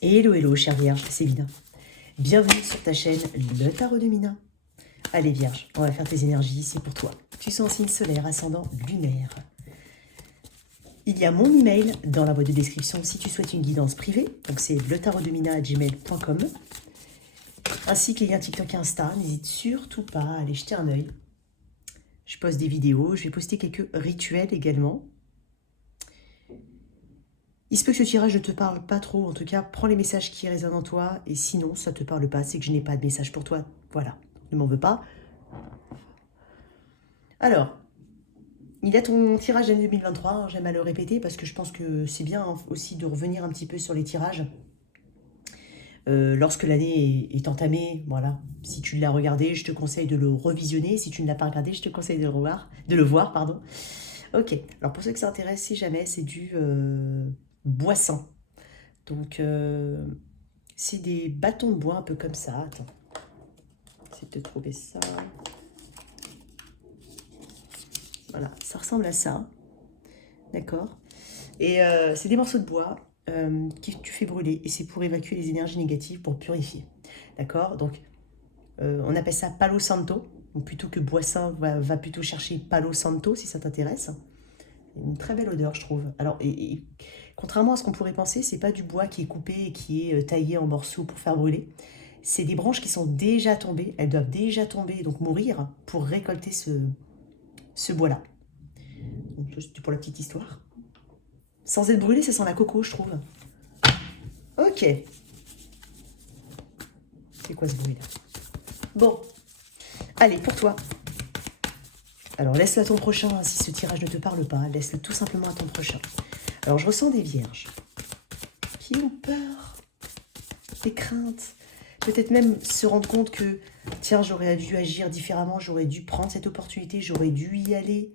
Hello, hello, chère Vierge, c'est Mina. Bienvenue sur ta chaîne Le Tarot de Mina. Allez Vierge, on va faire tes énergies, c'est pour toi. Tu es en signe solaire, ascendant lunaire. Il y a mon email dans la boîte de description si tu souhaites une guidance privée. Donc c'est letarotdemina@gmail.com. Ainsi que les liens TikTok et Insta. N'hésite surtout pas à aller jeter un œil. Je poste des vidéos, je vais poster quelques rituels également. Il se peut que ce tirage ne te parle pas trop, en tout cas, prends les messages qui résonnent en toi, et sinon, ça ne te parle pas, c'est que je n'ai pas de message pour toi. Voilà, ne m'en veux pas. Alors, il y a ton tirage d'année 2023, hein, j'aime à le répéter, parce que je pense que c'est bien aussi de revenir un petit peu sur les tirages. Lorsque l'année est entamée, voilà, si tu l'as regardé, je te conseille de le revisionner. Si tu ne l'as pas regardé, je te conseille de le voir, pardon. Ok, alors pour ceux que ça intéresse, si jamais, c'est du boisson. Donc, c'est des bâtons de bois un peu comme ça. Attends, j'essaie de te trouver ça. Voilà, ça ressemble à ça. D'accord. Et c'est des morceaux de bois que tu fais brûler. Et c'est pour évacuer les énergies négatives, pour purifier. D'accord. Donc, on appelle ça Palo Santo. Donc, plutôt que boisson, va plutôt chercher Palo Santo si ça t'intéresse. Une très belle odeur, je trouve. Alors, contrairement à ce qu'on pourrait penser, c'est pas du bois qui est coupé et qui est taillé en morceaux pour faire brûler. C'est des branches qui sont déjà tombées. Elles doivent déjà tomber, donc mourir, pour récolter ce bois-là. Donc, c'est pour la petite histoire. Sans être brûlé, ça sent la coco, je trouve. Ok. C'est quoi ce bruit-là? Bon. Allez, pour toi. Alors, laisse-le à ton prochain, hein, si ce tirage ne te parle pas. Laisse-le tout simplement à ton prochain. Alors, je ressens des vierges qui ont peur, des craintes. Peut-être même se rendre compte que, tiens, j'aurais dû agir différemment, j'aurais dû prendre cette opportunité, j'aurais dû y aller.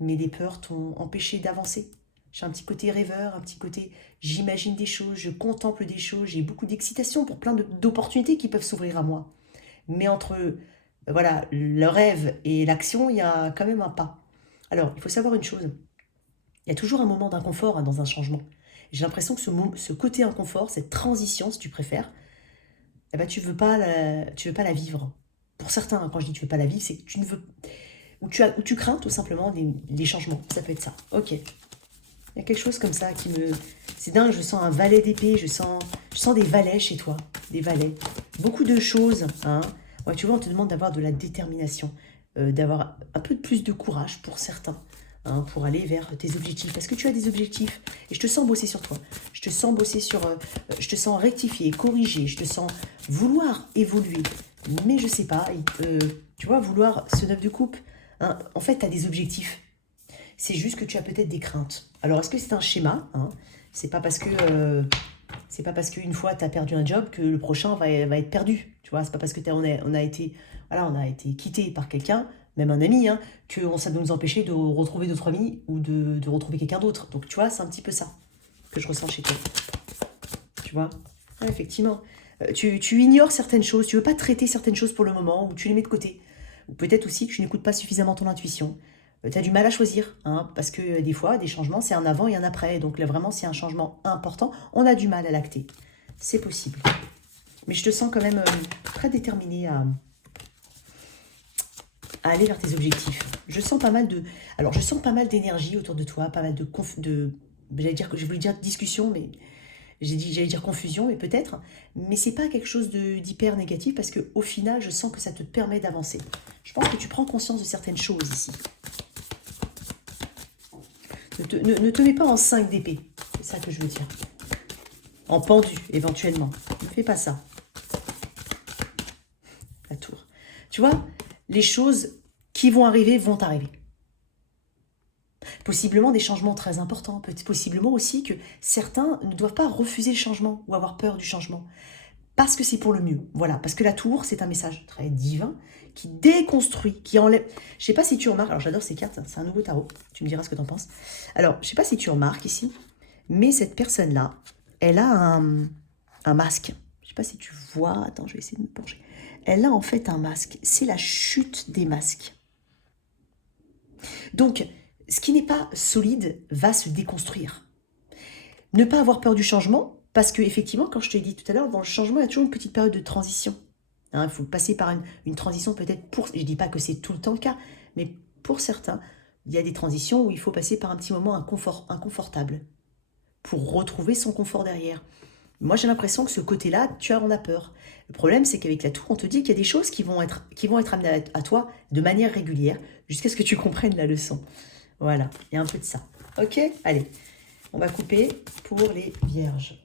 Mais les peurs t'ont empêché d'avancer. J'ai un petit côté rêveur, un petit côté j'imagine des choses, je contemple des choses, j'ai beaucoup d'excitation pour plein d'opportunités qui peuvent s'ouvrir à moi. Mais entre voilà, le rêve et l'action, il y a quand même un pas. Alors, il faut savoir une chose, il y a toujours un moment d'inconfort, hein, dans un changement. J'ai l'impression que ce côté inconfort, cette transition, si tu préfères, eh ben, tu veux pas la vivre. Pour certains, hein, quand je dis tu veux pas la vivre, c'est que tu ne veux... Ou tu crains tout simplement les changements. Ça peut être ça. Ok. Il y a quelque chose comme ça qui me... C'est dingue, je sens un valet d'épée, je sens des valets chez toi. Des valets. Beaucoup de choses. Hein. Ouais, tu vois, on te demande d'avoir de la détermination. D'avoir un peu plus de courage pour certains. Hein, pour aller vers tes objectifs. Parce que tu as des objectifs. Et je te sens bosser sur toi. Je te sens bosser sur... je te sens rectifier, corriger. Je te sens vouloir évoluer. Mais je sais pas. Tu vois, vouloir ce 9 de coupe... Hein, en fait, tu as des objectifs. C'est juste que tu as peut-être des craintes. Alors, est-ce que c'est un schéma, hein? C'est pas parce qu'une fois tu as perdu un job que le prochain va être perdu. Tu vois, c'est pas parce que on a été quitté par quelqu'un, même un ami, hein, que ça doit nous empêcher de retrouver d'autres amis ou de retrouver quelqu'un d'autre. Donc, tu vois, c'est un petit peu ça que je ressens chez toi. Tu vois? Ouais, effectivement. Tu ignores certaines choses, tu veux pas traiter certaines choses pour le moment, ou tu les mets de côté. Ou peut-être aussi que tu n'écoutes pas suffisamment ton intuition. Tu as du mal à choisir, hein, parce que des fois, des changements, c'est un avant et un après. Donc là, vraiment, c'est un changement important. On a du mal à l'acter. C'est possible. Mais je te sens quand même très déterminée à aller vers tes objectifs. Je sens pas mal d'énergie autour de toi, pas mal je voulais dire discussion, mais j'allais dire confusion, mais peut-être. Mais c'est pas quelque chose d'hyper négatif parce qu'au final, je sens que ça te permet d'avancer. Je pense que tu prends conscience de certaines choses ici. Ne te mets pas en 5 d'épée. C'est ça que je veux dire. En pendu, éventuellement. Ne fais pas ça. La tour. Tu vois, les choses qui vont arriver. Possiblement des changements très importants. Possiblement aussi que certains ne doivent pas refuser le changement ou avoir peur du changement. Parce que c'est pour le mieux. Voilà, parce que la tour, c'est un message très divin qui déconstruit, qui enlève... Je ne sais pas si tu remarques, alors j'adore ces cartes, c'est un nouveau tarot, tu me diras ce que tu en penses. Alors, je ne sais pas si tu remarques ici, mais cette personne-là, elle a un masque. Je ne sais pas si tu vois, attends, je vais essayer de me pencher. Elle a en fait un masque, c'est la chute des masques. Donc, ce qui n'est pas solide va se déconstruire. Ne pas avoir peur du changement, Parce que effectivement, quand je te l'ai dit tout à l'heure, dans le changement, il y a toujours une petite période de transition. Il faut passer par une transition peut-être pour... Je ne dis pas que c'est tout le temps le cas, mais pour certains, il y a des transitions où il faut passer par un petit moment inconfortable pour retrouver son confort derrière. Moi, j'ai l'impression que ce côté-là, tu en as peur. Le problème, c'est qu'avec la tour, on te dit qu'il y a des choses qui vont être amenées à toi de manière régulière jusqu'à ce que tu comprennes la leçon. Voilà, il y a un peu de ça. Ok, allez, on va couper pour les vierges.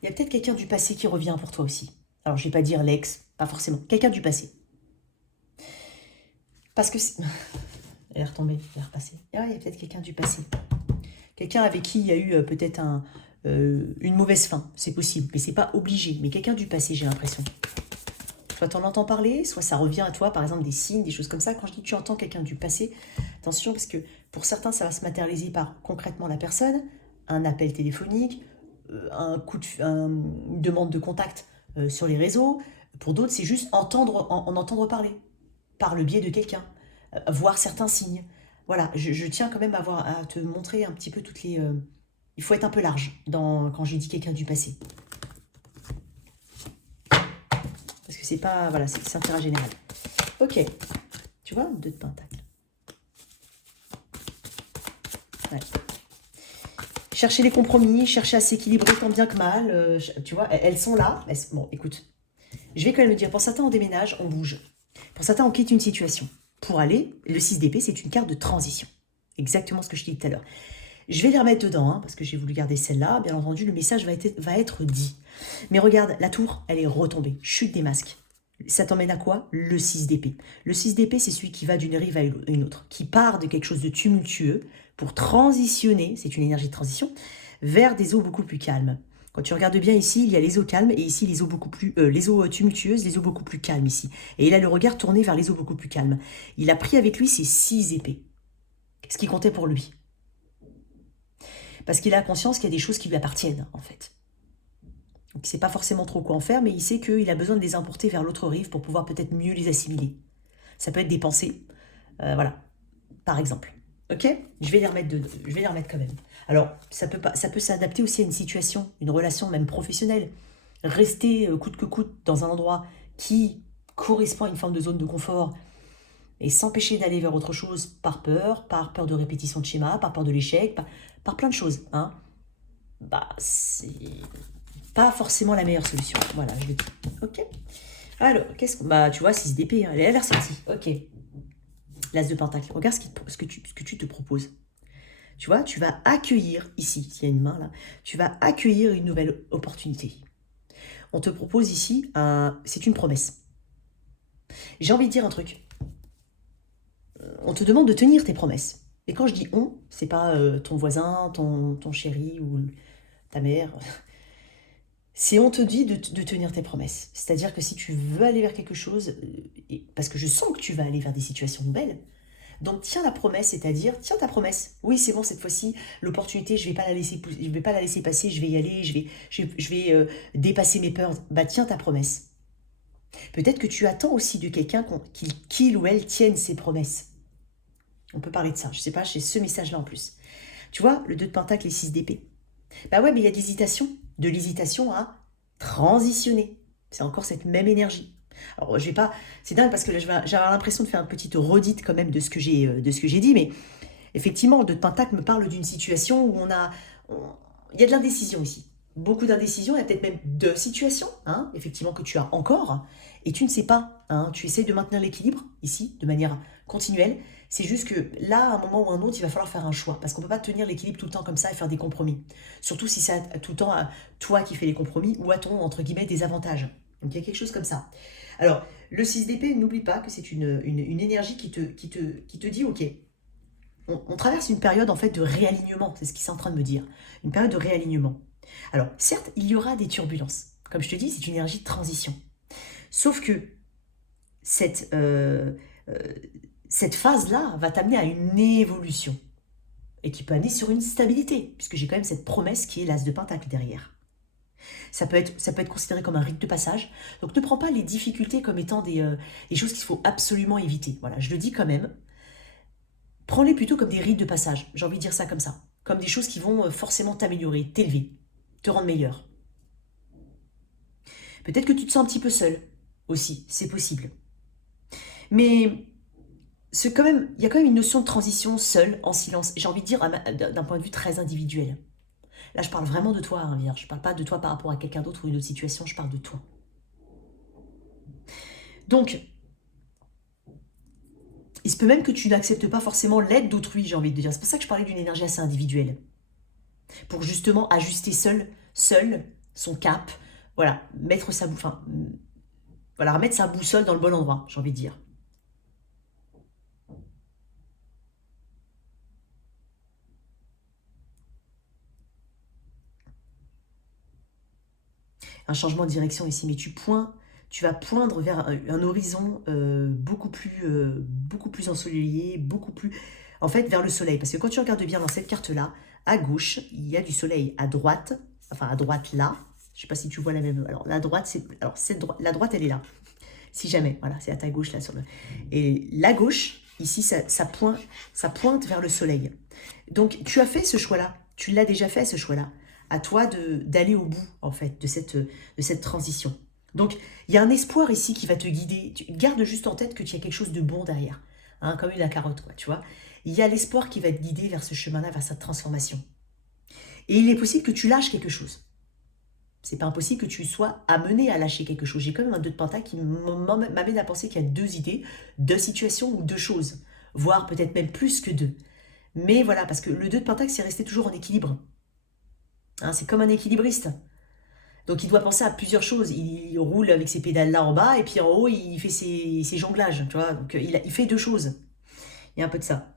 Il y a peut-être quelqu'un du passé qui revient pour toi aussi. Alors, je ne vais pas dire l'ex, pas forcément. Quelqu'un du passé. Parce que... Elle est retombée, elle est repassée. Ah, il y a peut-être quelqu'un du passé. Quelqu'un avec qui il y a eu peut-être une mauvaise fin. C'est possible, mais c'est pas obligé. Mais quelqu'un du passé, j'ai l'impression. Soit tu en entends parler, soit ça revient à toi, par exemple des signes, des choses comme ça. Quand je dis tu entends quelqu'un du passé, attention, parce que pour certains, ça va se matérialiser par concrètement la personne, un appel téléphonique, une demande de contact sur les réseaux. Pour d'autres, c'est juste en entendre parler, par le biais de quelqu'un, voir certains signes. Voilà, je tiens quand même à te montrer un petit peu toutes les... il faut être un peu large quand je dis quelqu'un du passé. Parce que c'est pas... Voilà, c'est un tirage général. Ok. Tu vois, 2 de pentacle. Ouais. Chercher les compromis, chercher à s'équilibrer tant bien que mal. Tu vois, elles sont là. Bon, écoute. Je vais quand même me dire, pour certains, on déménage, on bouge. Pour certains, on quitte une situation. Pour aller, le 6 d'épée, c'est une carte de transition. Exactement ce que je t'ai dit tout à l'heure. Je vais les remettre dedans, parce que j'ai voulu garder celle-là. Bien entendu, le message va être dit. Mais regarde, la tour, elle est retombée. Chute des masques. Ça t'emmène à quoi? Le 6 d'épée. Le 6 d'épée, c'est celui qui va d'une rive à une autre, qui part de quelque chose de tumultueux pour transitionner, c'est une énergie de transition, vers des eaux beaucoup plus calmes. Quand tu regardes bien ici, il y a les eaux calmes et ici les eaux beaucoup plus, les eaux tumultueuses, les eaux beaucoup plus calmes ici. Et il a le regard tourné vers les eaux beaucoup plus calmes. Il a pris avec lui ses 6 épées, ce qui comptait pour lui. Parce qu'il a conscience qu'il y a des choses qui lui appartiennent, en fait. Donc il ne sait pas forcément trop quoi en faire, mais il sait qu'il a besoin de les importer vers l'autre rive pour pouvoir peut-être mieux les assimiler. Ça peut être des pensées, voilà, par exemple. Ok? Je vais les remettre quand même. Alors, ça peut s'adapter aussi à une situation, une relation même professionnelle. Rester coûte que coûte dans un endroit qui correspond à une forme de zone de confort et s'empêcher d'aller vers autre chose par peur de répétition de schéma, par peur de l'échec, par plein de choses. Hein. Bah, c'est pas forcément la meilleure solution. Voilà, je le dis. Ok. Alors, bah, tu vois, 6 d'épée, hein, elle est ressortie. Ok. L'as de pentacle. Regarde ce que tu te proposes. Tu vois, tu vas accueillir, ici, s'il y a une main là, tu vas accueillir une nouvelle opportunité. On te propose ici, c'est une promesse. J'ai envie de dire un truc. On te demande de tenir tes promesses. Et quand je dis on, c'est pas ton voisin, ton chéri ou ta mère. C'est on te dit de tenir tes promesses. C'est-à-dire que si tu veux aller vers quelque chose, parce que je sens que tu vas aller vers des situations nouvelles, donc tiens la promesse, c'est-à-dire tiens ta promesse. Oui, c'est bon cette fois-ci, l'opportunité, je vais pas la laisser passer, je vais y aller, je vais dépasser mes peurs. Bah tiens ta promesse. Peut-être que tu attends aussi de quelqu'un qu'il ou elle tienne ses promesses. On peut parler de ça. Je sais pas, j'ai ce message-là en plus. Tu vois, le 2 de pentacle et 6 d'épée. Bah ouais, mais il y a de l'hésitation à transitionner. C'est encore cette même énergie. Alors, je vais pas... C'est dingue parce que là, j'avais l'impression de faire une petite redite quand même de ce que j'ai dit, mais effectivement, le 2 de pentacle me parle d'une situation où il y a de l'indécision ici. Beaucoup d'indécision, il y a peut-être même 2 situations, hein, effectivement, que tu as encore, et tu ne sais pas, hein, tu essaies de maintenir l'équilibre ici, de manière continuelle. C'est juste que là, à un moment ou à un autre, il va falloir faire un choix, parce qu'on ne peut pas tenir l'équilibre tout le temps comme ça et faire des compromis. Surtout si c'est tout le temps à toi qui fais les compromis, ou à ton, entre guillemets, désavantage. Donc il y a quelque chose comme ça. Alors, le 6 d'épée, n'oublie pas que c'est une énergie qui te dit, ok, on traverse une période en fait de réalignement, c'est ce qu'il est en train de me dire, une période de réalignement. Alors, certes, il y aura des turbulences. Comme je te dis, c'est une énergie de transition. Sauf que cette phase-là va t'amener à une évolution. Et qui peut amener sur une stabilité, puisque j'ai quand même cette promesse qui est l'as de pentacle derrière. Ça peut être considéré comme un rite de passage. Donc ne prends pas les difficultés comme étant des choses qu'il faut absolument éviter. Voilà, je le dis quand même. Prends-les plutôt comme des rites de passage. J'ai envie de dire ça comme ça. Comme des choses qui vont forcément t'améliorer, t'élever, te rendre meilleur. Peut-être que tu te sens un petit peu seul aussi, c'est possible. Mais quand même, il y a quand même une notion de transition seule, en silence. J'ai envie de dire d'un point de vue très individuel. Là, je parle vraiment de toi, hein, Vierge. Je ne parle pas de toi par rapport à quelqu'un d'autre ou une autre situation, je parle de toi. Donc, il se peut même que tu n'acceptes pas forcément l'aide d'autrui, j'ai envie de dire. C'est pour ça que je parlais d'une énergie assez individuelle. Pour justement ajuster seul son cap, voilà, mettre sa voilà, remettre sa boussole dans le bon endroit, j'ai envie de dire. Un changement de direction ici, mais tu vas poindre vers un horizon beaucoup plus ensoleillé, beaucoup plus... En fait, vers le soleil. Parce que quand tu regardes bien dans cette carte-là, à gauche, il y a du soleil. À droite, enfin à droite là, je ne sais pas si tu vois la même... Alors, la droite, la droite, elle est là. Si jamais, voilà, c'est à ta gauche là. Et la gauche, ici, ça pointe vers le soleil. Donc, tu as fait ce choix-là. Tu l'as déjà fait, ce choix-là. À toi d'aller au bout, en fait, de cette transition. Donc, il y a un espoir ici qui va te guider. Tu gardes juste en tête que tu as quelque chose de bon derrière. Hein, comme la carotte, quoi, tu vois. Il y a l'espoir qui va te guider vers ce chemin-là, vers cette transformation. Et il est possible que tu lâches quelque chose. C'est pas impossible que tu sois amené à lâcher quelque chose. J'ai quand même un 2 de Pentacle qui m'amène à penser qu'il y a 2 idées, 2 situations ou 2 choses. Voire peut-être même plus que 2. Mais voilà, parce que le 2 de Pentacle, c'est resté toujours en équilibre. Hein, c'est comme un équilibriste. Donc il doit penser à plusieurs choses. Il roule avec ses pédales là en bas, et puis en haut, il fait ses jonglages. Tu vois. Donc il fait 2 choses. Il y a un peu de ça.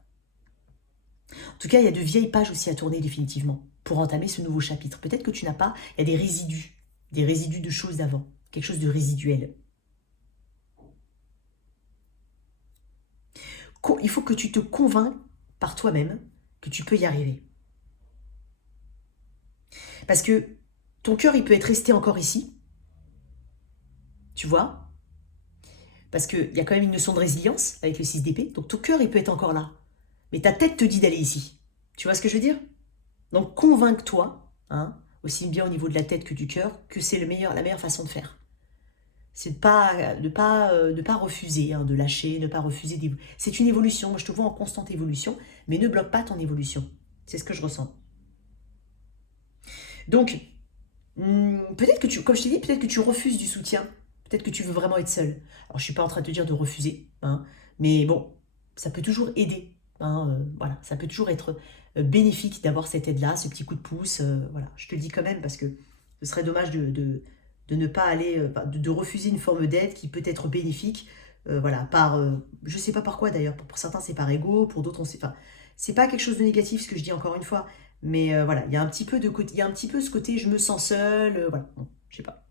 En tout cas, il y a de vieilles pages aussi à tourner définitivement pour entamer ce nouveau chapitre. Peut-être que tu n'as pas... Il y a des résidus de choses d'avant. Quelque chose de résiduel. Il faut que tu te convainques par toi-même que tu peux y arriver. Parce que ton cœur, il peut être resté encore ici. Tu vois? Parce qu'il y a quand même une notion de résilience avec le 6 d'épée. Donc ton cœur, il peut être encore là. Mais ta tête te dit d'aller ici. Tu vois ce que je veux dire? Donc convainc-toi, hein, aussi bien au niveau de la tête que du cœur, que c'est la meilleure façon de faire. C'est de pas refuser, hein, de lâcher, ne pas refuser. C'est une évolution. Moi, je te vois en constante évolution, mais ne bloque pas ton évolution. C'est ce que je ressens. Donc, peut-être que comme je t'ai dit, peut-être que tu refuses du soutien. Peut-être que tu veux vraiment être seul. Alors, je ne suis pas en train de te dire de refuser, hein, mais bon, ça peut toujours aider. Hein, voilà, ça peut toujours être bénéfique d'avoir cette aide-là, ce petit coup de pouce. Voilà, je te le dis quand même parce que ce serait dommage de ne pas aller, de refuser une forme d'aide qui peut être bénéfique. Voilà, je ne sais pas par quoi d'ailleurs. Pour certains, c'est par ego, pour d'autres, on sait. Enfin, c'est pas quelque chose de négatif ce que je dis encore une fois. Mais voilà, il y a un petit peu ce côté je me sens seule, voilà, bon, je sais pas.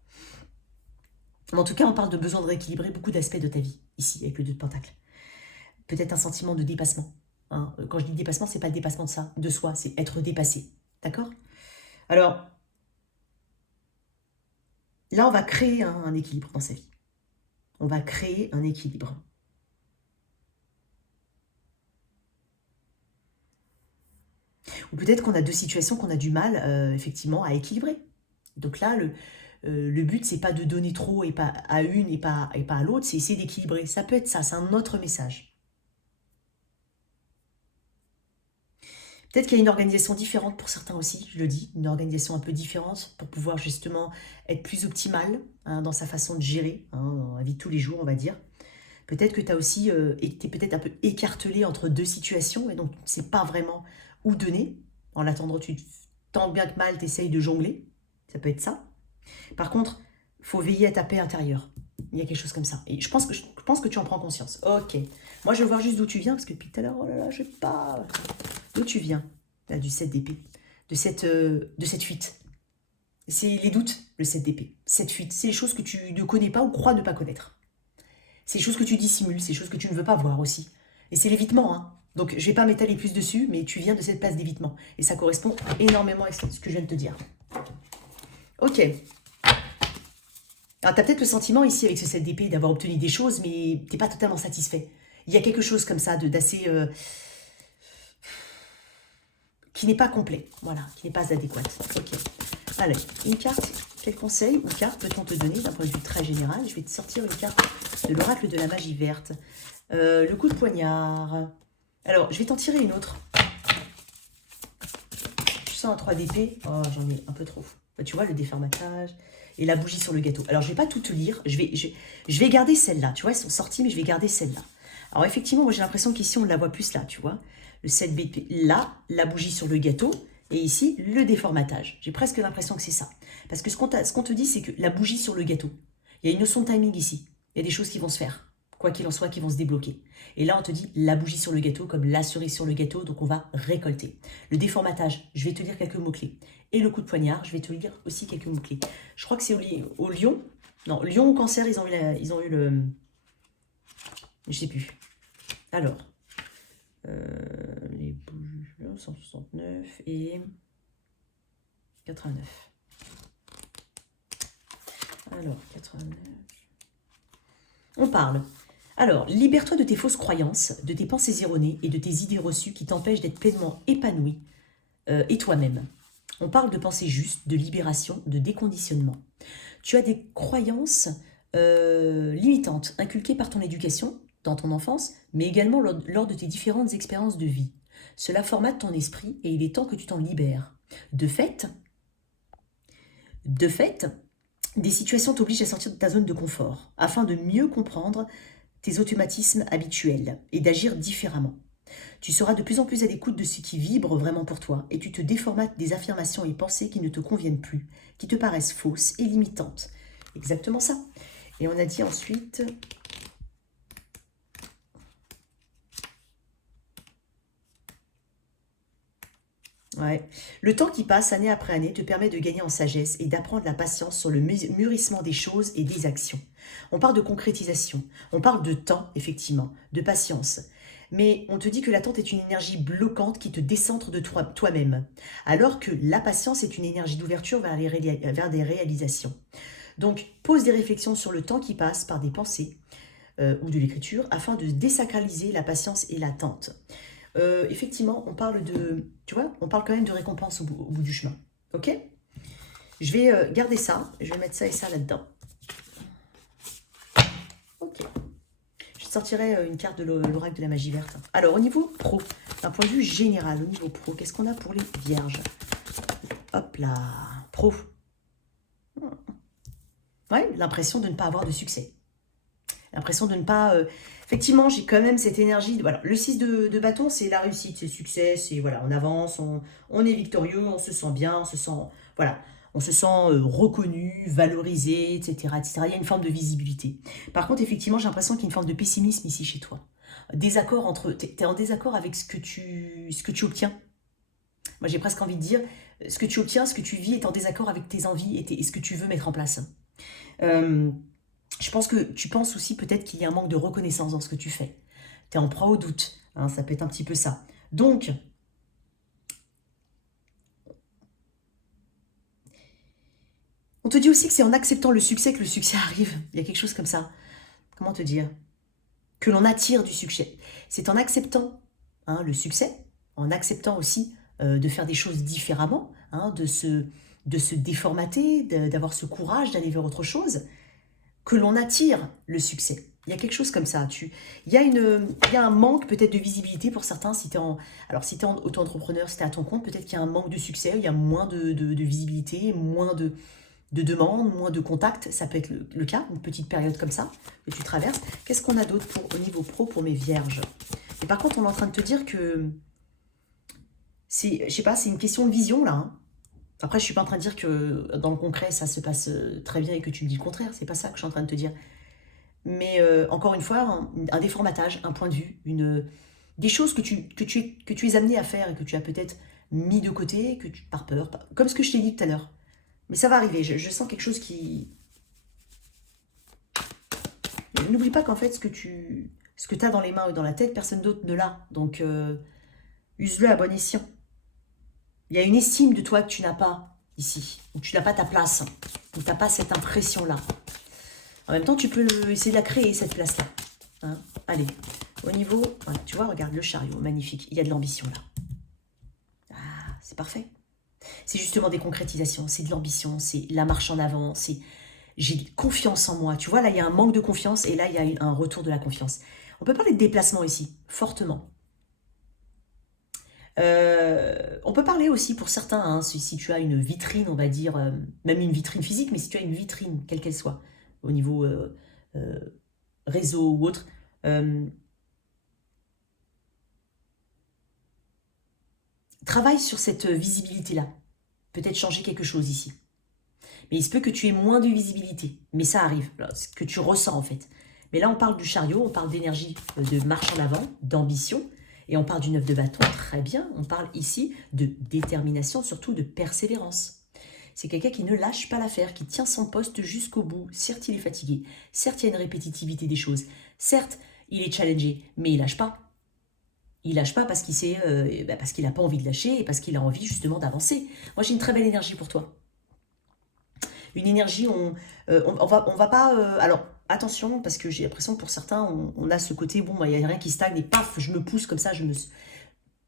Mais en tout cas, on parle de besoin de rééquilibrer beaucoup d'aspects de ta vie, ici, avec le 2 de Pentacle. Peut-être un sentiment de dépassement. Hein. Quand je dis dépassement, c'est pas le dépassement de soi, c'est être dépassé. D'accord? Alors, là, on va créer un équilibre dans sa vie. On va créer un équilibre. Ou peut-être qu'on a 2 situations qu'on a du mal, effectivement, à équilibrer. Donc là, le but, c'est pas de donner trop et pas à une et pas à l'autre, c'est essayer d'équilibrer. Ça peut être ça, c'est un autre message. Peut-être qu'il y a une organisation différente pour certains aussi, je le dis, une organisation un peu différente pour pouvoir justement être plus optimal, hein, dans sa façon de gérer, hein, dans la vie de tous les jours, on va dire. Peut-être que tu as aussi été peut-être un peu écartelé entre 2 situations et donc tu ne sais pas vraiment où donner. En l'attendant, tant bien que mal, tu essayes de jongler. Ça peut être ça. Par contre, il faut veiller à ta paix intérieure. Il y a quelque chose comme ça. Et je pense que tu en prends conscience. Ok. Moi, je veux voir juste d'où tu viens, parce que depuis tout à l'heure, oh là là, je sais pas. D'où tu viens, là, du 7 d'épée. De cette fuite. C'est les doutes, le 7 d'épée. Cette fuite, c'est les choses que tu ne connais pas ou crois ne pas connaître. C'est les choses que tu dissimules, c'est les choses que tu ne veux pas voir aussi. Et c'est l'évitement, hein. Donc, je ne vais pas m'étaler plus dessus, mais tu viens de cette place d'évitement. Et ça correspond énormément à ce que je viens de te dire. Ok. Alors, tu as peut-être le sentiment ici, avec ce 7 d'épée, d'avoir obtenu des choses, mais tu n'es pas totalement satisfait. Il y a quelque chose comme ça, d'assez... qui n'est pas complet. Voilà, qui n'est pas adéquat. Ok. Allez, une carte, quel conseil ou carte peut-on te donner d'un point de vue très général? Je vais te sortir une carte de l'oracle de la magie verte. Le coup de poignard. Alors, je vais t'en tirer une autre. Je sens un 3 d'épée. Oh, j'en ai un peu trop. Bah, tu vois, le déformatage et la bougie sur le gâteau. Alors, je ne vais pas tout te lire. Je vais garder celle-là. Tu vois, elles sont sorties, mais je vais garder celle-là. Alors, effectivement, moi, j'ai l'impression qu'ici, on la voit plus là, tu vois. Le 7 d'épée, là, la bougie sur le gâteau. Et ici, le déformatage. J'ai presque l'impression que c'est ça. Parce que ce qu'on te dit, c'est que la bougie sur le gâteau. Il y a une notion de timing ici. Il y a des choses qui vont se faire. Quoi qu'il en soit, qui vont se débloquer. Et là, on te dit la bougie sur le gâteau, comme la cerise sur le gâteau, donc on va récolter. Le déformatage, je vais te lire quelques mots-clés. Et le coup de poignard, je vais te lire aussi quelques mots-clés. Je crois que c'est au lion. Non, lion ou cancer, ils ont eu le... Je sais plus. Alors, les bougies, 169 et 89. Alors, 89... On parle. Alors, libère-toi de tes fausses croyances, de tes pensées erronées et de tes idées reçues qui t'empêchent d'être pleinement épanoui et toi-même. On parle de pensée juste, de libération, de déconditionnement. Tu as des croyances limitantes, inculquées par ton éducation, dans ton enfance, mais également lors de tes différentes expériences de vie. Cela formate ton esprit et il est temps que tu t'en libères. De fait, des situations t'obligent à sortir de ta zone de confort, afin de mieux comprendre tes automatismes habituels et d'agir différemment. Tu seras de plus en plus à l'écoute de ce qui vibre vraiment pour toi et tu te déformates des affirmations et pensées qui ne te conviennent plus, qui te paraissent fausses et limitantes. Exactement ça. Et on a dit ensuite... Ouais. Le temps qui passe année après année te permet de gagner en sagesse et d'apprendre la patience sur le mûrissement des choses et des actions. On parle de concrétisation, on parle de temps, effectivement, de patience. Mais on te dit que l'attente est une énergie bloquante qui te décentre de toi-même, alors que la patience est une énergie d'ouverture vers des réalisations. Donc, pose des réflexions sur le temps qui passe par des pensées ou de l'écriture afin de désacraliser la patience et l'attente. Effectivement, on parle de, tu vois, on parle quand même de récompense au bout du chemin. Ok? Je vais garder ça. Je vais mettre ça et ça là-dedans. Ok. Je sortirai une carte de l'oracle de la magie verte. Alors, au niveau pro, d'un point de vue général, au niveau pro, qu'est-ce qu'on a pour les vierges? Hop là. Pro. Ouais, l'impression de ne pas avoir de succès. L'impression de ne pas... Effectivement, j'ai quand même cette énergie. Voilà, le 6 de bâton, c'est la réussite, c'est le succès, c'est voilà, on avance, on est victorieux, on se sent bien, on se sent... Voilà, on se sent reconnu, valorisé, etc., etc. Il y a une forme de visibilité. Par contre, effectivement, j'ai l'impression qu'il y a une forme de pessimisme ici chez toi. Désaccord entre... T'es en désaccord avec ce que tu obtiens. Moi, j'ai presque envie de dire, ce que tu obtiens, ce que tu vis est en désaccord avec tes envies et ce que tu veux mettre en place. Je pense que tu penses aussi peut-être qu'il y a un manque de reconnaissance dans ce que tu fais. Tu es en proie au doute, hein, ça peut être un petit peu ça. Donc, on te dit aussi que c'est en acceptant le succès que le succès arrive. Il y a quelque chose comme ça. Comment te dire? Que l'on attire du succès. C'est en acceptant le succès, en acceptant aussi de faire des choses différemment, de se déformater, d'avoir ce courage d'aller vers autre chose, que l'on attire le succès. Il y a quelque chose comme ça. Il y a un manque peut-être de visibilité pour certains. Si tu es auto-entrepreneur, si tu es à ton compte, peut-être qu'il y a un manque de succès, il y a moins de visibilité, moins de demandes, moins de contacts. Ça peut être le cas, une petite période comme ça que tu traverses. Qu'est-ce qu'on a d'autre au niveau pro pour mes vierges? Et par contre, on est en train de te dire que c'est, je sais pas, c'est une question de vision là. Hein. Après, je ne suis pas en train de dire que dans le concret, ça se passe très bien et que tu me dis le contraire. C'est pas ça que je suis en train de te dire. Mais encore une fois, un déformatage, un point de vue, des choses que tu es amené à faire et que tu as peut-être mis de côté, par peur, comme ce que je t'ai dit tout à l'heure. Mais ça va arriver, je sens quelque chose qui... N'oublie pas qu'en fait, ce que tu as dans les mains ou dans la tête, personne d'autre ne l'a. Donc, use-le à bon escient. Il y a une estime de toi que tu n'as pas ici, où tu n'as pas ta place, où tu n'as pas cette impression-là. En même temps, tu peux essayer de la créer, cette place-là. Hein? Allez, au niveau... Voilà, tu vois, regarde le chariot, magnifique. Il y a de l'ambition là. Ah, c'est parfait. C'est justement des concrétisations, c'est de l'ambition, c'est la marche en avant, c'est j'ai confiance en moi. Tu vois, là, il y a un manque de confiance et là, il y a un retour de la confiance. On peut parler de déplacement ici, fortement. On peut parler aussi pour certains, hein, si tu as une vitrine, on va dire, même une vitrine physique, mais si tu as une vitrine, quelle qu'elle soit, au niveau réseau ou autre, travaille sur cette visibilité-là. Peut-être changer quelque chose ici. Mais il se peut que tu aies moins de visibilité. Mais ça arrive, ce que tu ressens en fait. Mais là, on parle du chariot, on parle d'énergie, de marche en avant, d'ambition. Et on parle du 9 de bâton, très bien. On parle ici de détermination, surtout de persévérance. C'est quelqu'un qui ne lâche pas l'affaire, qui tient son poste jusqu'au bout. Certes, il est fatigué. Certes, il y a une répétitivité des choses. Certes, il est challengé, mais il lâche pas. Il lâche pas parce qu'il parce qu'il n'a pas envie de lâcher et parce qu'il a envie justement d'avancer. Moi, j'ai une très belle énergie pour toi. Une énergie, on va pas... alors, attention, parce que j'ai l'impression que pour certains, on a ce côté, bon, il n'y a rien qui stagne et paf, je me pousse comme ça,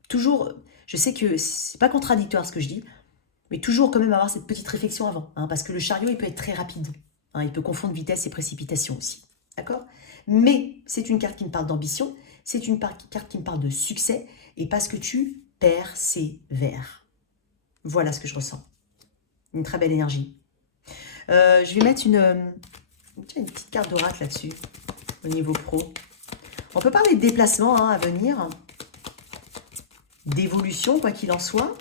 toujours, je sais que c'est pas contradictoire ce que je dis, mais toujours quand même avoir cette petite réflexion avant, hein, parce que le chariot, il peut être très rapide. Hein, il peut confondre vitesse et précipitation aussi. D'accord? Mais c'est une carte qui me parle d'ambition, c'est une carte qui me parle de succès, et parce que tu persévères. Voilà ce que je ressens. Une très belle énergie. Je vais mettre une petite carte d'oracle là-dessus, au niveau pro. On peut parler de déplacement à venir, d'évolution, quoi qu'il en soit.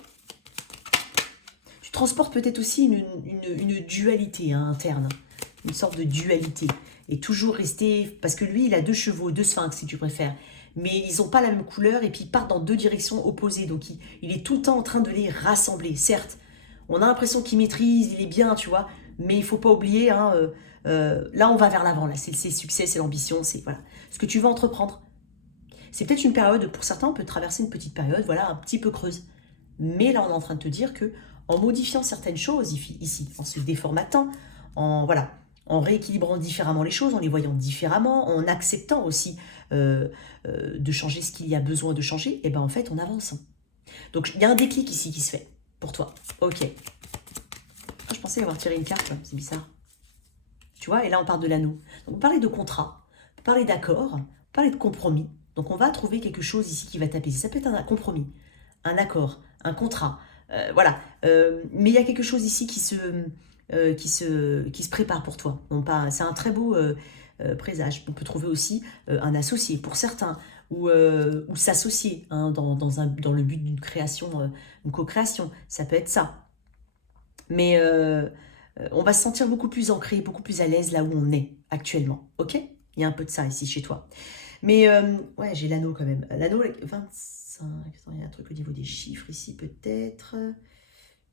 Tu transportes peut-être aussi une dualité interne, une sorte de dualité. Et toujours rester, parce que lui, il a 2 chevaux, 2 sphinx, si tu préfères. Mais ils n'ont pas la même couleur et puis ils partent dans 2 directions opposées. Donc, il est tout le temps en train de les rassembler. Certes, on a l'impression qu'il maîtrise, il est bien, tu vois. Mais il ne faut pas oublier, hein, là, on va vers l'avant. Là, c'est le succès, c'est l'ambition, c'est voilà, ce que tu vas entreprendre. C'est peut-être une période, pour certains, on peut traverser une petite période, voilà, un petit peu creuse. Mais là, on est en train de te dire que en modifiant certaines choses ici, en se déformatant, voilà, en rééquilibrant différemment les choses, en les voyant différemment, en acceptant aussi de changer ce qu'il y a besoin de changer, et ben en fait, on avance. Donc, il y a un déclic ici qui se fait pour toi. Ok. Je pensais avoir tiré une carte, c'est bizarre. Tu vois, et là, on parle de l'anneau. Donc, on parlait de contrat, on parlait d'accord, on parlait de compromis. Donc, on va trouver quelque chose ici qui va t'apaiser. Ça peut être un compromis, un accord, un contrat. Voilà. Mais il y a quelque chose ici qui se prépare pour toi. C'est un très beau présage. On peut trouver aussi un associé pour certains, ou s'associer hein, dans le but d'une création, une co-création. Ça peut être ça. Mais on va se sentir beaucoup plus ancré, beaucoup plus à l'aise là où on est actuellement. Ok? Il y a un peu de ça ici chez toi. Mais ouais, j'ai l'anneau quand même. L'anneau 25. Attends, il y a un truc au niveau des chiffres ici peut-être.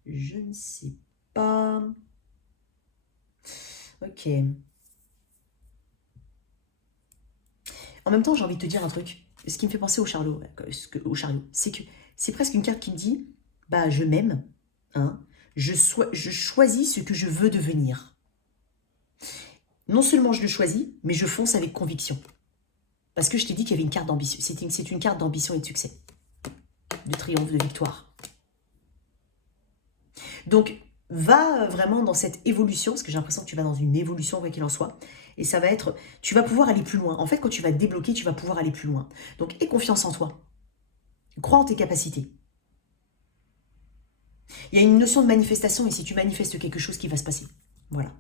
Je ne sais pas. Ok. En même temps, j'ai envie de te dire un truc. Ce qui me fait penser au chariot, c'est que c'est presque une carte qui me dit, bah je m'aime, hein. Je choisis ce que je veux devenir. Non seulement je le choisis, mais je fonce avec conviction. Parce que je t'ai dit qu'il y avait une carte d'ambition. C'est une carte d'ambition et de succès. De triomphe, de victoire. Donc, va vraiment dans cette évolution, parce que j'ai l'impression que tu vas dans une évolution, quoi qu'il en soit. Et ça va être, tu vas pouvoir aller plus loin. En fait, quand tu vas te débloquer, tu vas pouvoir aller plus loin. Donc, aie confiance en toi. Crois en tes capacités. Il y a une notion de manifestation, et si tu manifestes quelque chose qui va se passer. Voilà.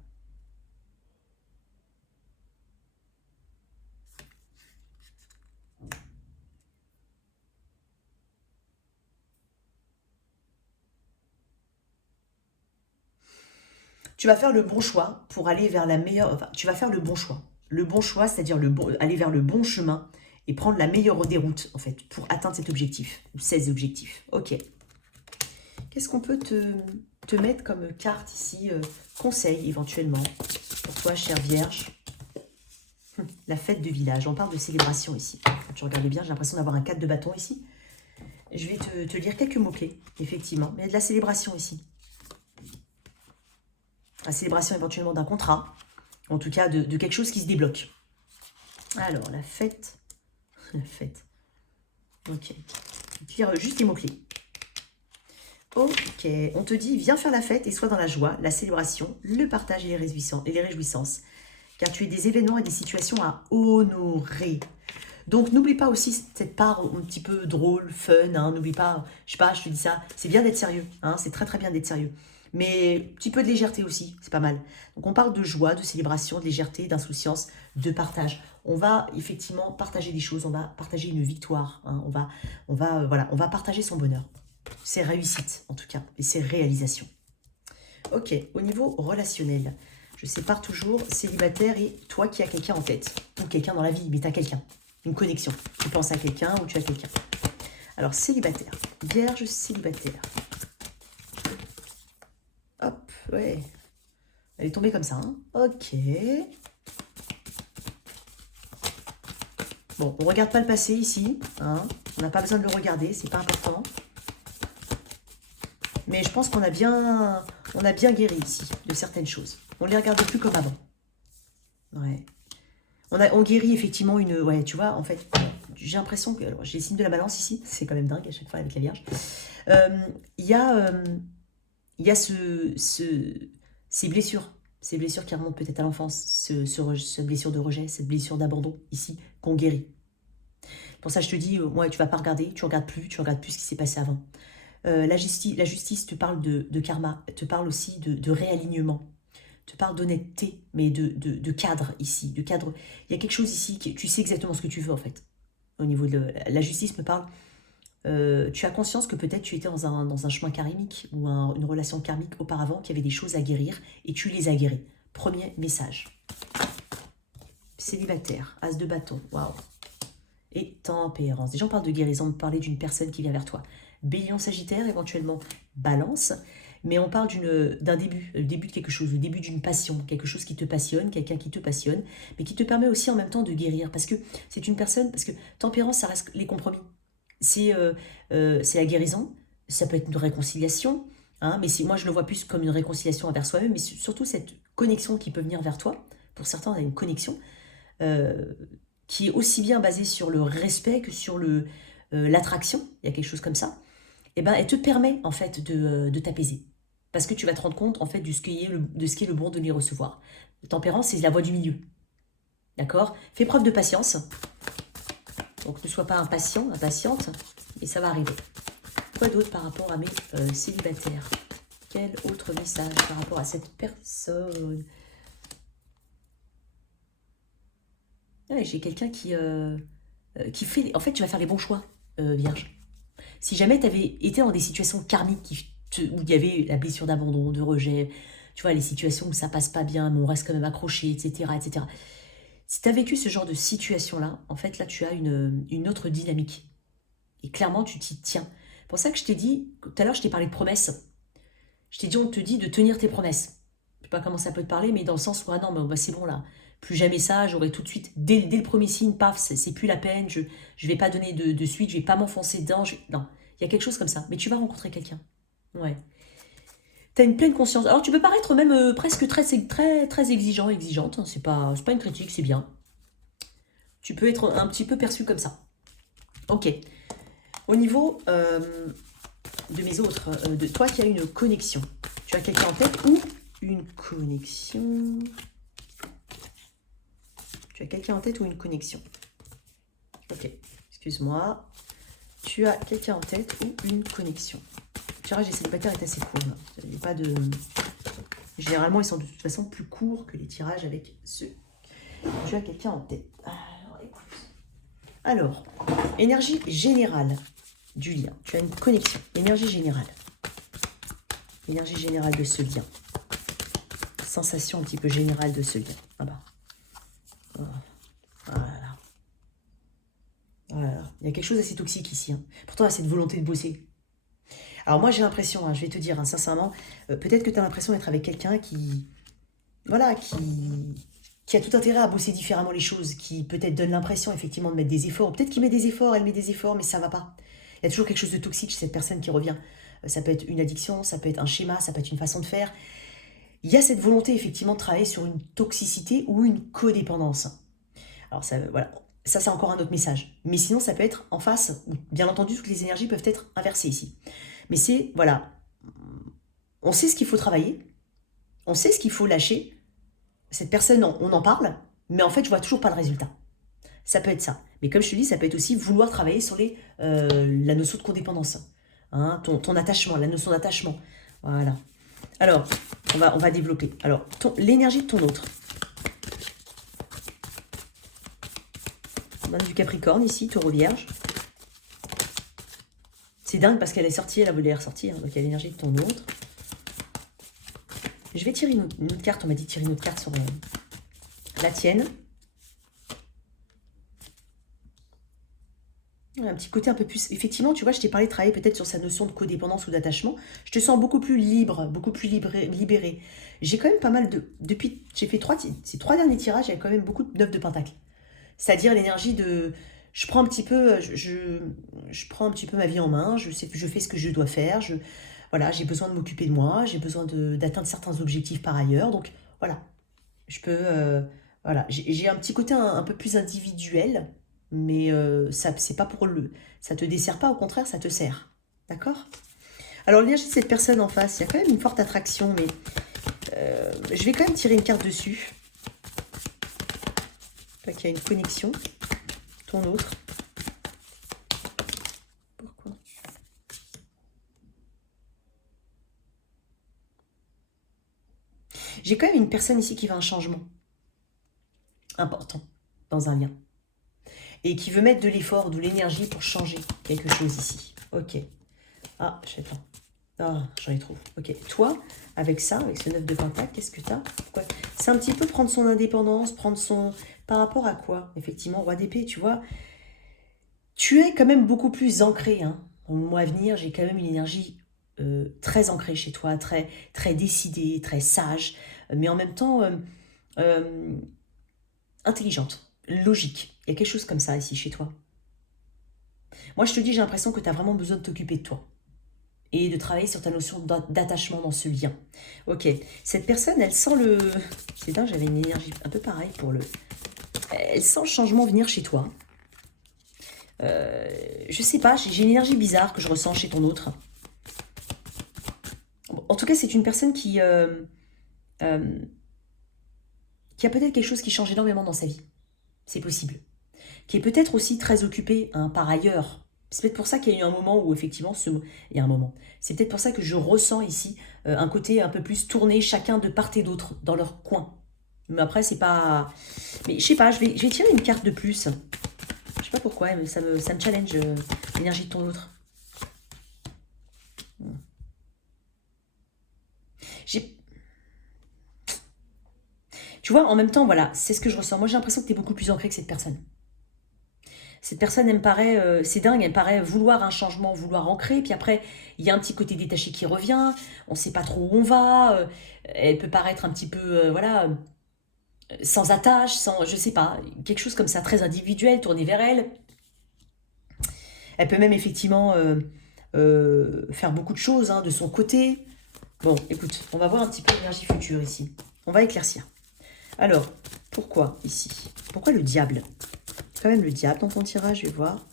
Tu vas faire le bon choix pour aller vers la meilleure... Enfin, tu vas faire le bon choix. Le bon choix, c'est-à-dire aller vers le bon chemin et prendre la meilleure des routes, en fait, pour atteindre cet objectif, ou ces objectifs. Ok. Qu'est-ce qu'on peut te mettre comme carte ici conseil, éventuellement, pour toi, chère Vierge. La fête de village. On parle de célébration ici. Quand tu regardes bien, j'ai l'impression d'avoir un 4 de bâton ici. Je vais te lire quelques mots-clés, effectivement. Mais il y a de la célébration ici. La célébration éventuellement d'un contrat. En tout cas, de quelque chose qui se débloque. Alors, la fête. La fête. Ok. Je vais te lire juste les mots-clés. Ok, on te dit, viens faire la fête et sois dans la joie, la célébration, le partage et les réjouissances. Car tu as des événements et des situations à honorer. Donc, n'oublie pas aussi cette part un petit peu drôle, fun. Hein, n'oublie pas, je sais pas, je te dis ça, c'est bien d'être sérieux. Hein, c'est très très bien d'être sérieux. Mais un petit peu de légèreté aussi, c'est pas mal. Donc, on parle de joie, de célébration, de légèreté, d'insouciance, de partage. On va effectivement partager des choses, on va partager une victoire. Hein, voilà, on va partager son bonheur. Ses réussites, en tout cas, et ses réalisations. Ok, au niveau relationnel, je sépare toujours célibataire et toi qui as quelqu'un en tête. Ou quelqu'un dans la vie, mais tu as quelqu'un. Une connexion. Tu penses à quelqu'un ou tu as quelqu'un. Alors, célibataire. Vierge célibataire. Hop, ouais. Elle est tombée comme ça. Hein. Ok. Bon, on ne regarde pas le passé ici. Hein. On n'a pas besoin de le regarder, c'est pas important. Mais je pense qu'on a bien guéri ici de certaines choses. On ne les regarde plus comme avant. Ouais. On guérit effectivement une... Ouais, tu vois, en fait, j'ai l'impression que... J'ai le signe de la balance ici. C'est quand même dingue à chaque fois avec la Vierge. Il y a ces blessures. Ces blessures qui remontent peut-être à l'enfance. Cette blessure de rejet, cette blessure d'abandon ici, qu'on guérit. Pour ça, je te dis, ouais, tu vas pas regarder, tu regardes plus ce qui s'est passé avant. La justice te parle de karma, te parle aussi de réalignement, te parle d'honnêteté, mais de cadre ici, de cadre. Il y a quelque chose ici, tu sais exactement ce que tu veux en fait. Au niveau de la justice me parle, tu as conscience que peut-être tu étais dans un chemin karmique ou une relation karmique auparavant, qu'il y avait des choses à guérir et tu les as guéries. Premier message. Célibataire, as de bâton, waouh. Et tempérance. Déjà on parle de guérison, on parle d'une personne qui vient vers toi. Bélion, Sagittaire, éventuellement Balance, mais on parle d'un début, le début de quelque chose, le début d'une passion, quelque chose qui te passionne, quelqu'un qui te passionne, mais qui te permet aussi en même temps de guérir, parce que c'est une personne, parce que tempérance, ça reste les compromis. C'est la guérison, ça peut être une réconciliation, hein, mais moi je le vois plus comme une réconciliation envers soi-même, mais surtout cette connexion qui peut venir vers toi. Pour certains, on a une connexion qui est aussi bien basée sur le respect que sur l'attraction, il y a quelque chose comme ça. Eh ben, elle te permet en fait de t'apaiser. Parce que tu vas te rendre compte en fait de ce qui est le bon de les recevoir. La tempérance, c'est la voie du milieu. D'accord? Fais preuve de patience. Donc ne sois pas impatient, impatiente, et ça va arriver. Quoi d'autre par rapport à mes célibataires? Quel autre message par rapport à cette personne? Ouais, j'ai quelqu'un qui fait... En fait, tu vas faire les bons choix, Vierge. Si jamais tu avais été dans des situations karmiques où il y avait la blessure d'abandon, de rejet, tu vois, les situations où ça passe pas bien, mais on reste quand même accroché, etc., etc. Si tu as vécu ce genre de situation-là, en fait, là, tu as une autre dynamique. Et clairement, tu t'y tiens. C'est pour ça que je t'ai dit, tout à l'heure, je t'ai parlé de promesses. Je t'ai dit, on te dit de tenir tes promesses. Je sais pas comment ça peut te parler, mais dans le sens où, ah non, mais c'est bon là, plus jamais ça, j'aurai tout de suite, dès le premier signe, paf, c'est plus la peine, je vais pas donner de suite, je vais pas m'enfoncer dedans, non, il y a quelque chose comme ça, mais tu vas rencontrer quelqu'un, ouais. Tu as une pleine conscience, alors tu peux paraître même presque très exigeant, exigeante, hein, c'est pas une critique, c'est bien. Tu peux être un petit peu perçu comme ça. Ok, au niveau de mes autres, de toi qui as une connexion, tu as quelqu'un en tête ou une connexion? Tu as quelqu'un en tête ou une connexion? Ok, excuse-moi. Tu as quelqu'un en tête ou une connexion? Le tirage des célibataires est assez court. Il n'y a pas de... Généralement, ils sont de toute façon plus courts que les tirages avec ceux. Tu as quelqu'un en tête. Alors, écoute. Alors, énergie générale du lien. Tu as une connexion. Énergie générale. Énergie générale de ce lien. Sensation un petit peu générale de ce lien. Ah bah. Voilà. Voilà. Il y a quelque chose d'assez toxique ici. Hein. Pourtant, il y a cette volonté de bosser. Alors moi, j'ai l'impression, hein, je vais te dire, hein, sincèrement, peut-être que tu as l'impression d'être avec quelqu'un qui... Voilà, qui a tout intérêt à bosser différemment les choses, qui peut-être donne l'impression effectivement de mettre des efforts. Peut-être qu'il met des efforts, elle met des efforts, mais ça va pas. Il y a toujours quelque chose de toxique chez cette personne qui revient. Ça peut être une addiction, ça peut être un schéma, ça peut être une façon de faire. Il y a cette volonté effectivement de travailler sur une toxicité ou une codépendance. Alors ça, voilà, ça c'est encore un autre message. Mais sinon ça peut être en face, bien entendu toutes les énergies peuvent être inversées ici. Mais c'est, voilà, on sait ce qu'il faut travailler, on sait ce qu'il faut lâcher. Cette personne, on en parle, mais en fait, je vois toujours pas le résultat. Ça peut être ça. Mais comme je te dis, ça peut être aussi vouloir travailler sur la notion de codépendance. Hein, ton attachement, la notion d'attachement. Voilà. Alors, on va développer. Alors, l'énergie de ton autre. On a du Capricorne ici, Taureau Vierge. C'est dingue parce qu'elle est sortie, elle a voulu les ressortir. Donc, il y a l'énergie de ton autre. Je vais tirer une autre carte. On m'a dit de tirer une autre carte sur la tienne. Un petit côté un peu plus... Effectivement, tu vois, je t'ai parlé de travailler peut-être sur sa notion de codépendance ou d'attachement. Je te sens beaucoup plus libre, beaucoup plus libéré. J'ai quand même pas mal de... Depuis, j'ai fait ces 3 derniers tirages, il y avait quand même beaucoup de 9 de pentacle. C'est-à-dire l'énergie de... Je prends un petit peu, je prends un petit peu ma vie en main, je fais ce que je dois faire, voilà, j'ai besoin de m'occuper de moi, j'ai besoin d'atteindre certains objectifs par ailleurs. Donc, voilà, je peux... voilà, j'ai un petit côté un peu plus individuel, mais ça c'est pas pour ça te dessert pas, au contraire, ça te sert. D'accord? Alors, l'énergie de cette personne en face, il y a quand même une forte attraction, mais je vais quand même tirer une carte dessus. Il y a une connexion. Ton autre. Pourquoi? J'ai quand même une personne ici qui veut un changement important dans un lien. Et qui veut mettre de l'effort, de l'énergie pour changer quelque chose ici. Ok. Ah, je sais pas. Ah, j'en ai trop. Ok. Toi, avec ça, avec ce 9 de pentacle, qu'est-ce que tu as? C'est un petit peu prendre son indépendance, prendre son... Par rapport à quoi? Effectivement, roi d'épée, tu vois. Tu es quand même beaucoup plus ancré. Hein. Dans le mois à venir, j'ai quand même une énergie très ancrée chez toi, très, très décidée, très sage, mais en même temps intelligente, logique. Il y a quelque chose comme ça ici chez toi. Moi, je te dis, j'ai l'impression que tu as vraiment besoin de t'occuper de toi et de travailler sur ta notion d'attachement dans ce lien. Ok, cette personne, elle sent le... C'est dingue, j'avais une énergie un peu pareille pour le... Elle sent le changement venir chez toi. Je sais pas, j'ai une énergie bizarre que je ressens chez ton autre. En tout cas, c'est une personne qui a peut-être quelque chose qui change énormément dans sa vie. C'est possible. Qui est peut-être aussi très occupée par ailleurs. C'est peut-être pour ça qu'il y a eu un moment où, effectivement, il y a un moment. C'est peut-être pour ça que je ressens ici un côté un peu plus tourné, chacun de part et d'autre, dans leur coin. Mais après, c'est pas... Mais je sais pas, je vais tirer une carte de plus. Je sais pas pourquoi, mais ça me challenge l'énergie de ton autre. Tu vois, en même temps, voilà, c'est ce que je ressens. Moi, j'ai l'impression que tu es beaucoup plus ancré que cette personne. Cette personne, elle me paraît, c'est dingue, elle me paraît vouloir un changement, vouloir ancrer. Puis après, il y a un petit côté détaché qui revient. On ne sait pas trop où on va. Elle peut paraître un petit peu, voilà, sans attache, sans, je sais pas, quelque chose comme ça, très individuel, tourné vers elle. Elle peut même effectivement faire beaucoup de choses hein, de son côté. Bon, écoute, on va voir un petit peu l'énergie future ici. On va éclaircir. Alors, pourquoi ici? Pourquoi le diable? Quand même le diable dans ton tirage, je vais voir.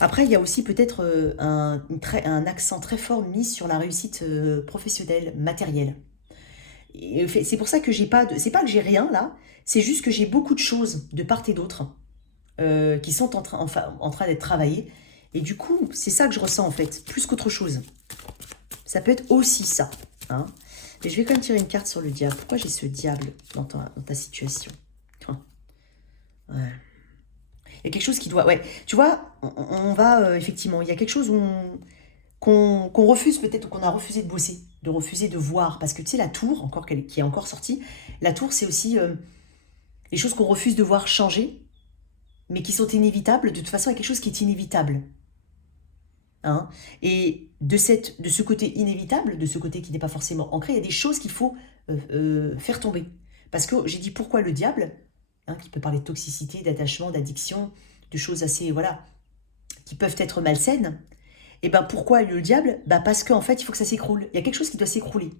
Après, il y a aussi peut-être un accent très fort mis sur la réussite professionnelle, matérielle. C'est pour ça que j'ai pas de... C'est pas que j'ai rien là, c'est juste que j'ai beaucoup de choses de part et d'autre qui sont en train d'être travaillées. Et du coup, c'est ça que je ressens en fait, plus qu'autre chose. Ça peut être aussi ça. Hein. Mais je vais quand même tirer une carte sur le diable. Pourquoi j'ai ce diable dans ta situation? Ouais. Il y a quelque chose qui doit... Ouais, tu vois, on va... effectivement, il y a quelque chose qu'on refuse peut-être, ou qu'on a refusé de bosser, de refuser de voir. Parce que tu sais, la tour, qui est encore sortie, la tour, c'est aussi les choses qu'on refuse de voir changer, mais qui sont inévitables. De toute façon, il y a quelque chose qui est inévitable. Hein, et de ce côté inévitable, de ce côté qui n'est pas forcément ancré, il y a des choses qu'il faut faire tomber. Parce que j'ai dit pourquoi le diable, hein, qui peut parler de toxicité, d'attachement, d'addiction, de choses assez, voilà, qui peuvent être malsaines. Et ben pourquoi le diable? Ben parce qu'en fait, il faut que ça s'écroule. Il y a quelque chose qui doit s'écrouler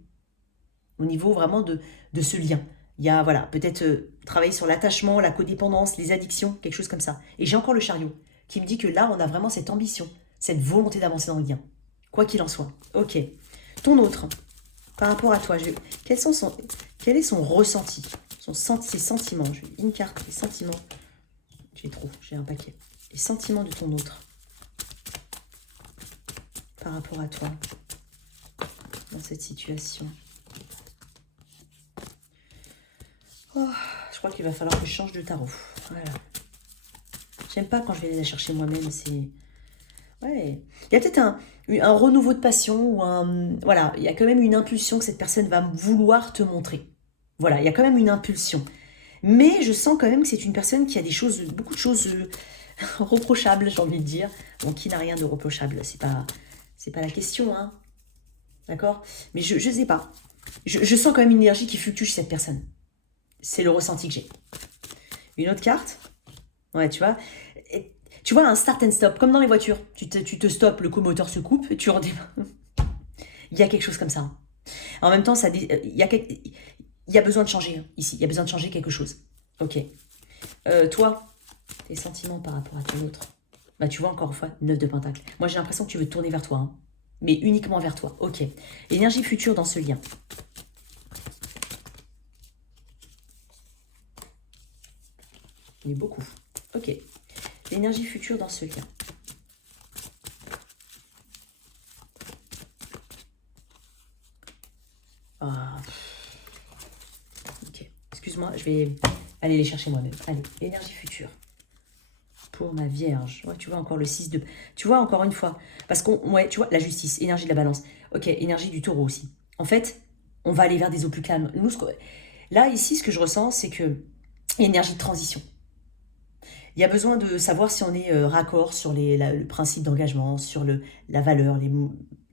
au niveau vraiment de ce lien. Il y a, voilà, peut-être travailler sur l'attachement, la codépendance, les addictions, quelque chose comme ça. Et j'ai encore le chariot qui me dit que là, on a vraiment cette ambition, cette volonté d'avancer dans le lien. Quoi qu'il en soit. Ok. Ton autre, par rapport à toi, quel est son ressenti, ses sentiments. Une carte, les sentiments. J'ai un paquet. Les sentiments de ton autre par rapport à toi dans cette situation. Oh, je crois qu'il va falloir que je change de tarot. Voilà. J'aime pas quand je vais aller la chercher moi-même. C'est... Ouais. Il y a peut-être un renouveau de passion ou un... Voilà, il y a quand même une impulsion que cette personne va vouloir te montrer. Voilà, il y a quand même une impulsion. Mais je sens quand même que c'est une personne qui a beaucoup de choses reprochables, j'ai envie de dire. Bon, qui n'a rien de reprochable, c'est pas la question, hein. D'accord? Mais je sais pas. Je sens quand même une énergie qui fluctue chez cette personne. C'est le ressenti que j'ai. Une autre carte. Ouais, tu vois. Tu vois, un start and stop, comme dans les voitures. Tu te stoppes, le comoteur se coupe, et tu redémarres. Il y a quelque chose comme ça. Hein. En même temps, il y a besoin de changer, hein, ici. Il y a besoin de changer quelque chose. Ok. Toi, tes sentiments par rapport à ton autre. Bah, tu vois, encore une fois, 9 de pentacle. Moi, j'ai l'impression que tu veux te tourner vers toi. Hein. Mais uniquement vers toi. Ok. Énergie future dans ce lien. Il y a beaucoup. Ok. L'énergie future dans ce lien. Ah. Ok. Excuse-moi, je vais aller les chercher moi-même. Allez, énergie future. Pour ma vierge. Ouais, tu vois encore le 6 de... Tu vois encore une fois. Parce qu'on... Ouais, tu vois, la justice, énergie de la balance. Ok, énergie du taureau aussi. En fait, on va aller vers des eaux plus calmes. Nous, là, ici, ce que je ressens, c'est que... Énergie de transition. Il y a besoin de savoir si on est raccord sur le principe d'engagement, sur la valeur,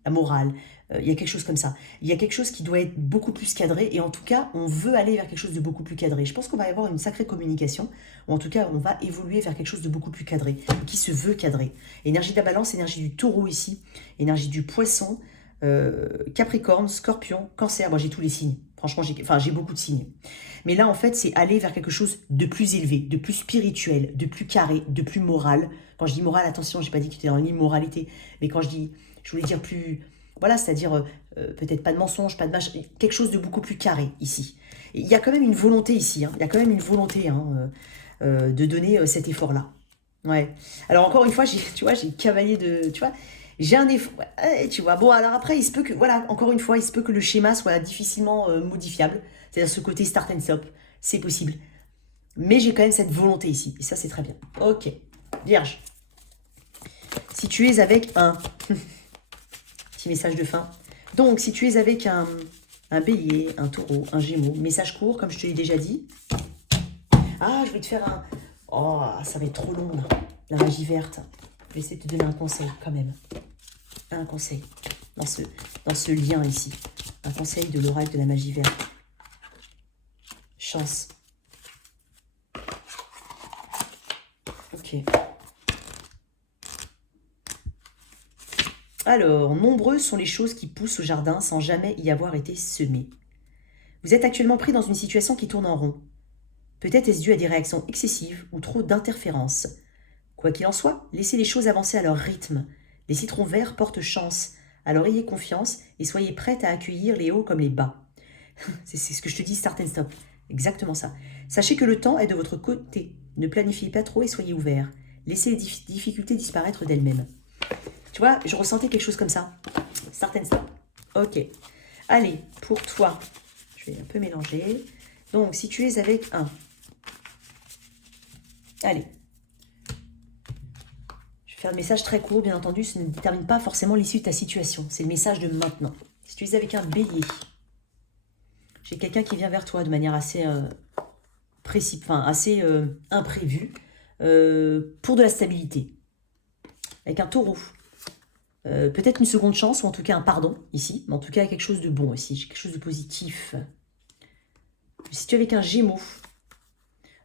la morale. Il y a quelque chose comme ça. Il y a quelque chose qui doit être beaucoup plus cadré. Et en tout cas, on veut aller vers quelque chose de beaucoup plus cadré. Je pense qu'on va y avoir une sacrée communication. Ou en tout cas, on va évoluer vers quelque chose de beaucoup plus cadré. Qui se veut cadré. Énergie de la balance, énergie du taureau ici. Énergie du poisson. Capricorne, Scorpion, Cancer. Moi, j'ai tous les signes. Franchement, j'ai beaucoup de signes. Mais là, en fait, c'est aller vers quelque chose de plus élevé, de plus spirituel, de plus carré, de plus moral. Quand je dis moral, attention, j'ai pas dit que tu étais dans l'immoralité. Mais quand je voulais dire plus... Voilà, c'est-à-dire peut-être pas de mensonge, pas de quelque chose de beaucoup plus carré ici. Et il y a quand même une volonté ici. Hein, il y a quand même une volonté de donner cet effort-là. Ouais. Alors encore une fois, tu vois, j'ai cavalier de... Tu vois, j'ai un effort, tu vois. Bon, alors après, il se peut que, voilà, encore une fois, il se peut que le schéma soit difficilement modifiable. C'est-à-dire ce côté start and stop, c'est possible. Mais j'ai quand même cette volonté ici. Et ça, c'est très bien. Ok. Vierge. Si tu es avec un... Petit message de fin. Donc, si tu es avec un bélier, un taureau, un gémeaux, message court, comme je te l'ai déjà dit. Ah, je vais te faire un... Oh, ça va être trop long, là. La magie verte. Je vais essayer de te donner un conseil, quand même. Un conseil. Dans ce lien ici. Un conseil de l'oracle de la magie verte. Chance. Ok. Alors, nombreuses sont les choses qui poussent au jardin sans jamais y avoir été semées. Vous êtes actuellement pris dans une situation qui tourne en rond. Peut-être est-ce dû à des réactions excessives ou trop d'interférences. Quoi qu'il en soit, laissez les choses avancer à leur rythme. Les citrons verts portent chance. Alors ayez confiance et soyez prête à accueillir les hauts comme les bas. C'est ce que je te dis, start and stop. Exactement ça. Sachez que le temps est de votre côté. Ne planifiez pas trop et soyez ouverts. Laissez les difficultés disparaître d'elles-mêmes. Tu vois, je ressentais quelque chose comme ça. Start and stop. Ok. Allez, pour toi, je vais un peu mélanger. Donc, si tu es avec un... Allez. Je vais faire le message très court, bien entendu. Ça ne détermine pas forcément l'issue de ta situation. C'est le message de maintenant. Si tu es avec un bélier, j'ai quelqu'un qui vient vers toi de manière assez assez imprévue pour de la stabilité. Avec un taureau. Peut-être une seconde chance, ou en tout cas un pardon, ici. Mais en tout cas, quelque chose de bon ici, quelque chose de positif. Si tu es avec un gémeau,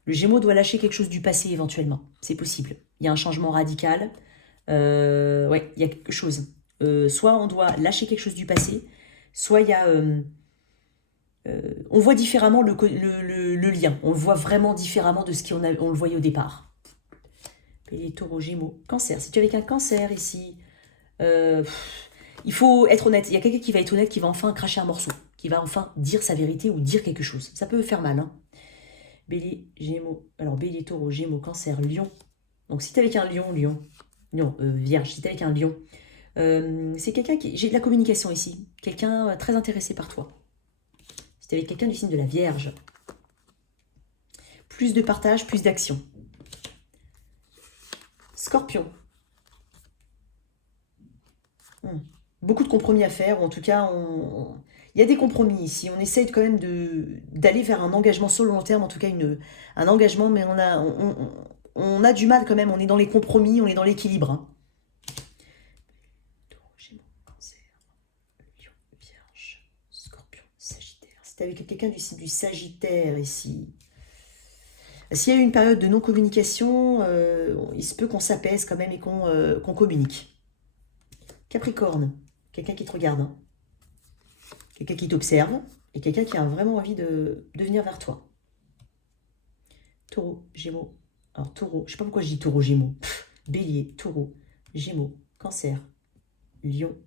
le gémeau doit lâcher quelque chose du passé éventuellement. C'est possible. Il y a un changement radical. Ouais, il y a quelque chose. Soit on doit lâcher quelque chose du passé, soit il y a... on voit différemment le lien. On le voit vraiment différemment de ce qu'on le voyait au départ. Bélier, taureau, gémeaux, cancer. Si tu es avec un cancer ici... Il faut être honnête. Il y a quelqu'un qui va être honnête, qui va enfin cracher un morceau, qui va enfin dire sa vérité ou dire quelque chose. Ça peut faire mal. Hein. Bélier, Gémeaux. Alors, Bélier, Taureau, Gémeaux, Cancer, Lion. Donc, si tu es avec un Lion, Vierge, si tu es avec un Lion, c'est quelqu'un qui... J'ai de la communication ici. Quelqu'un très intéressé par toi. Si tu es avec quelqu'un du signe de la Vierge. Plus de partage, plus d'action. Scorpion. Beaucoup de compromis à faire, ou en tout cas, il y a des compromis ici. On essaye quand même d'aller vers un engagement sur le long terme, en tout cas un engagement, mais on a du mal quand même. On est dans les compromis, on est dans l'équilibre. Hein. Gémeaux, Cancer, Lion, Vierge, Scorpion, Sagittaire. C'est avec quelqu'un du signe du Sagittaire ici. S'il y a eu une période de non-communication, il se peut qu'on s'apaise quand même et qu'on communique. Capricorne, quelqu'un qui te regarde, hein. Quelqu'un qui t'observe et quelqu'un qui a vraiment envie de venir vers toi. Taureau, Gémeaux. Alors Taureau, je sais pas pourquoi je dis Taureau, Gémeaux. Bélier, Taureau, Gémeaux, Cancer, Lion,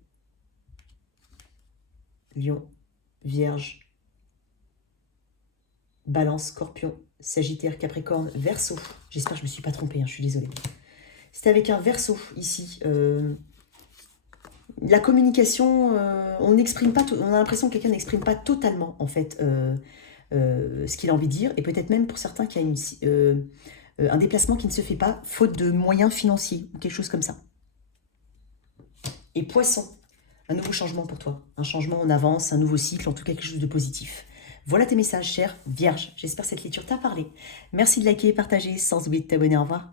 Vierge, Balance, Scorpion, Sagittaire, Capricorne, Verseau. J'espère que je ne me suis pas trompée, hein, je suis désolée. C'est avec un Verseau ici. La communication, on n'exprime pas, on a l'impression que quelqu'un n'exprime pas totalement en fait ce qu'il a envie de dire, et peut-être même pour certains qu'il y a un déplacement qui ne se fait pas faute de moyens financiers ou quelque chose comme ça. Et Poisson, un nouveau changement pour toi, un changement en avance, un nouveau cycle, en tout cas quelque chose de positif. Voilà tes messages, chère Vierge. J'espère que cette lecture t'a parlé. Merci de liker et partager, sans oublier de t'abonner. Au revoir.